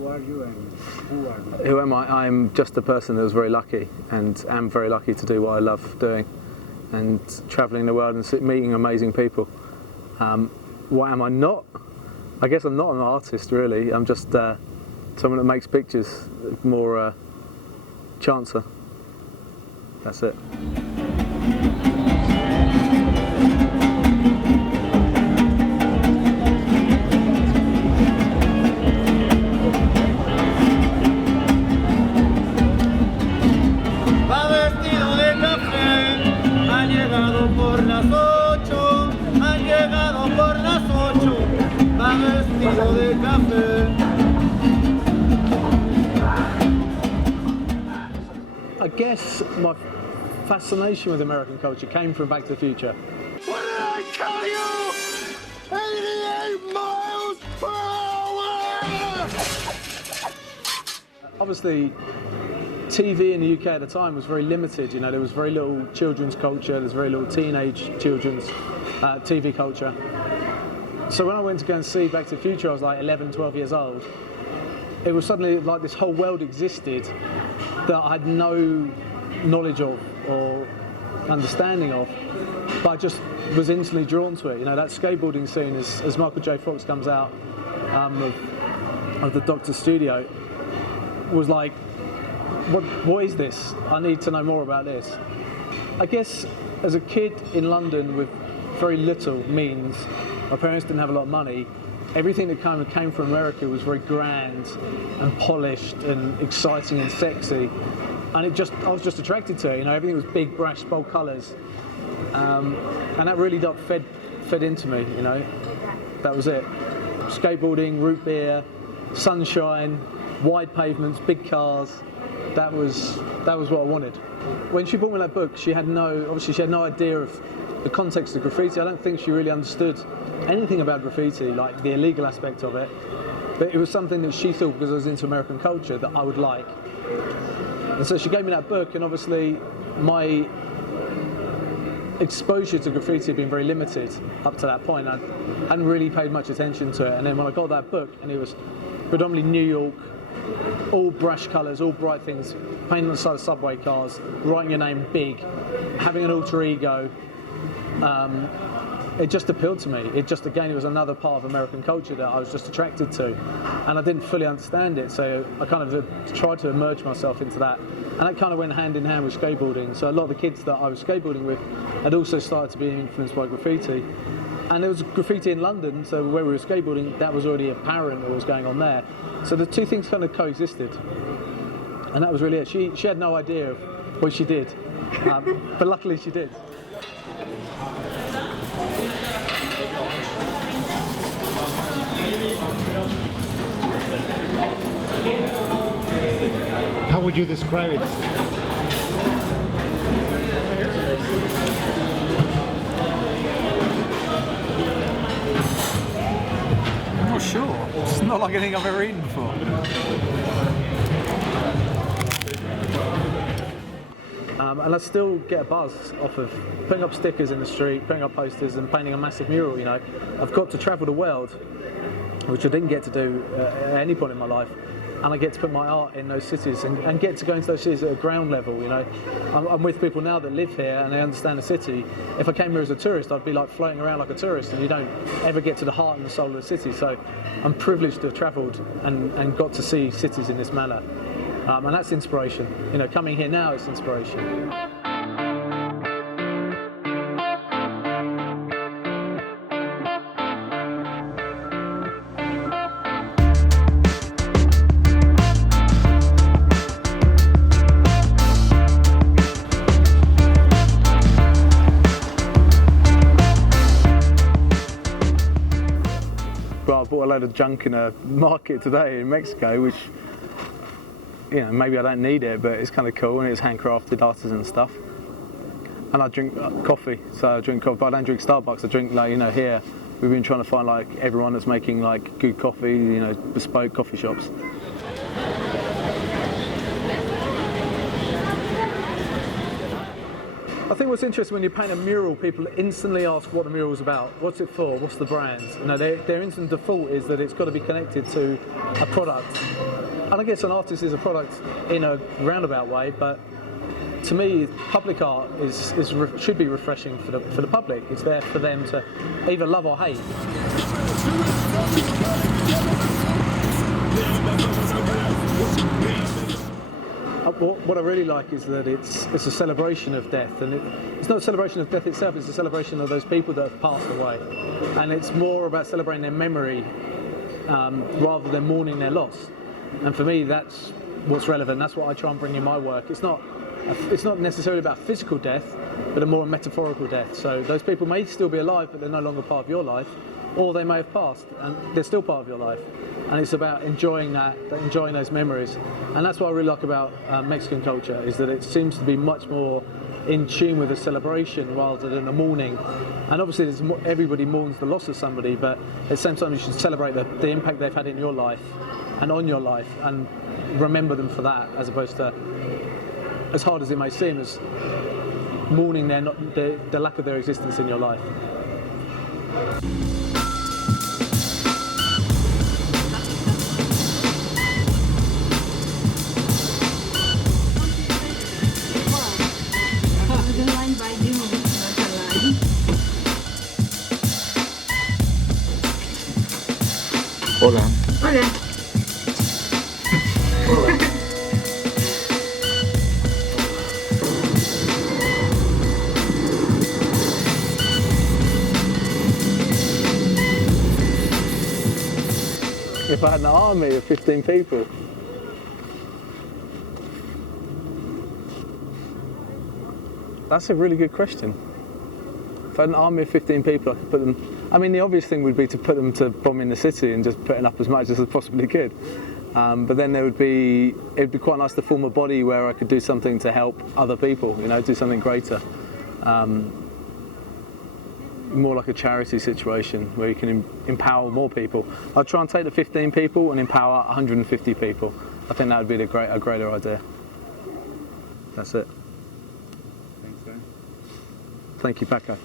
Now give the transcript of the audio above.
Who are you and who are you? Who am I? I'm just a person that was very lucky, and am very lucky to do what I love doing, and travelling the world and meeting amazing people. What am I not? I guess I'm not an artist really. I'm just someone that makes pictures, more chancer. That's it. I guess my fascination with American culture came from Back to the Future. What did I tell you? 88 miles per hour! Obviously, TV in the UK at the time was very limited. You know, there was very little children's culture, there was very little teenage children's TV culture. So when I went to go and see Back to the Future, I was like 11, 12 years old. It was suddenly like this whole world existed that I had no knowledge of or understanding of, but I just was instantly drawn to it. You know, that skateboarding scene as Michael J. Fox comes out of the doctor's studio was like, what is this? I need to know more about this. I guess as a kid in London with very little means, my parents didn't have a lot of money, everything that kind of came from America was very grand and polished and exciting and sexy, and I was just attracted to it. You know, everything was big, brash, bold colours, and that really fed into me. You know, that was it. Skateboarding, root beer, sunshine, wide pavements, big cars. That was what I wanted. When she bought me that book, she had no idea of the context of graffiti. I don't think she really understood anything about graffiti, like the illegal aspect of it. But it was something that she thought, because I was into American culture, that I would like. And so she gave me that book, and obviously my exposure to graffiti had been very limited up to that point. I hadn't really paid much attention to it. And then when I got that book, and it was predominantly New York, all brash colours, all bright things, painted on the side of subway cars, writing your name big, having an alter ego, it just appealed to me. It was another part of American culture that I was just attracted to, and I didn't fully understand it, so I kind of tried to immerse myself into that, and that kind of went hand in hand with skateboarding. So a lot of the kids that I was skateboarding with had also started to be influenced by graffiti, and there was graffiti in London, so where we were skateboarding, that was already apparent what was going on there. So the two things kind of coexisted, and that was really it. She had no idea of what she did, but luckily she did. How would you describe it? I'm not sure. It's not like anything I've ever eaten before. And I still get a buzz off of putting up stickers in the street, putting up posters and painting a massive mural. You know, I've got to travel the world, which I didn't get to do at any point in my life, and I get to put my art in those cities and get to go into those cities at a ground level. You know, I'm with people now that live here and they understand the city. If I came here as a tourist, I'd be like floating around like a tourist, and you don't ever get to the heart and the soul of the city. So I'm privileged to have travelled and got to see cities in this manner. And that's inspiration. You know, coming here now is inspiration. Well, I bought a load of junk in a market today in Mexico, which, you know, maybe I don't need it, but it's kind of cool, and it's handcrafted artisan stuff. And I drink coffee, so I drink coffee, but I don't drink Starbucks. I drink, like, you know, here we've been trying to find like everyone that's making like good coffee, you know, bespoke coffee shops. I think what's interesting when you paint a mural, people instantly ask what the mural's about. What's it for? What's the brand? You know, their instant default is that it's got to be connected to a product. And I guess an artist is a product in a roundabout way, but to me, public art should be refreshing for the public. It's there for them to either love or hate. What I really like is that it's a celebration of death, and it's not a celebration of death itself, it's a celebration of those people that have passed away. And it's more about celebrating their memory rather than mourning their loss. And for me, that's what's relevant. That's what I try and bring in my work. It's not necessarily about physical death, but a more metaphorical death. So those people may still be alive, but they're no longer part of your life, or they may have passed and they're still part of your life. And it's about enjoying enjoying those memories. And that's what I really like about Mexican culture, is that it seems to be much more in tune with a celebration rather than a mourning. And obviously everybody mourns the loss of somebody, but at the same time you should celebrate the impact they've had in your life and on your life, and remember them for that, as opposed to, as hard as it may seem, as mourning the lack of their existence in your life. Hola. Hola. If I had an army of 15 people, that's a really good question. If I had an army of 15 people, I could put them. I mean, the obvious thing would be to put them to bombing the city and just putting up as much as I possibly could. But then it'd be quite nice to form a body where I could do something to help other people. You know, do something greater. More like a charity situation where you can empower more people. I'd try and take the 15 people and empower 150 people. I think that would be a greater idea. That's it. Thanks, man. Thank you, Paco.